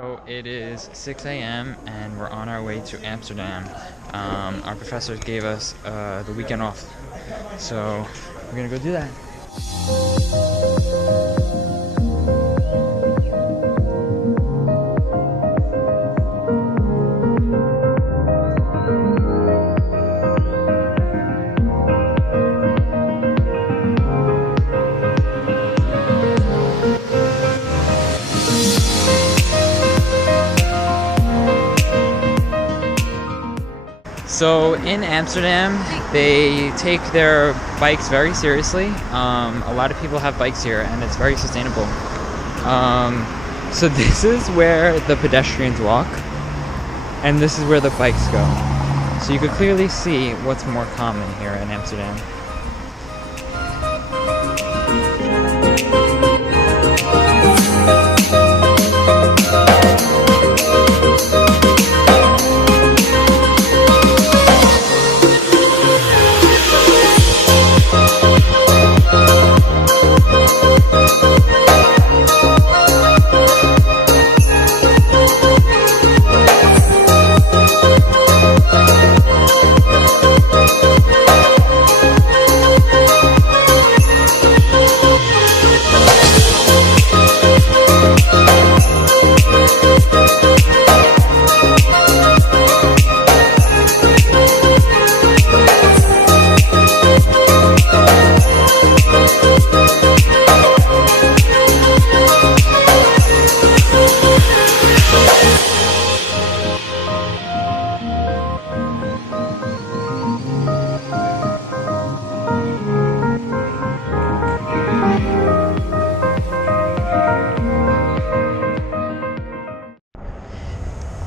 So it is 6 a.m. and we're on our way to Amsterdam. Our professors gave us the weekend off, so we're gonna go do that. So in Amsterdam, they take their bikes very seriously. A lot of people have bikes here, and it's very sustainable. So this is where the pedestrians walk, and this is where the bikes go. So you could clearly see what's more common here in Amsterdam.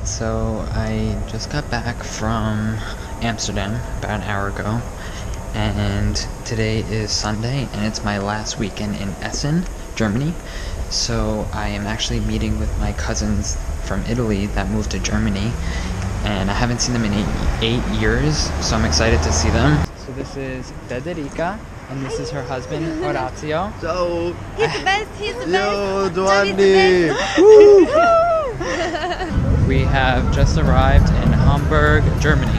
So I just got back from Amsterdam about an hour ago, and today is Sunday and it's my last weekend in Essen, Germany. So I am actually meeting with my cousins from Italy that moved to Germany, and I haven't seen them in 8 years, so I'm excited to see them. So this is Federica, and this is her husband, Orazio. Ciao! He's the best, he's the Yo, best. Giovanni! We have just arrived in Hamburg, Germany.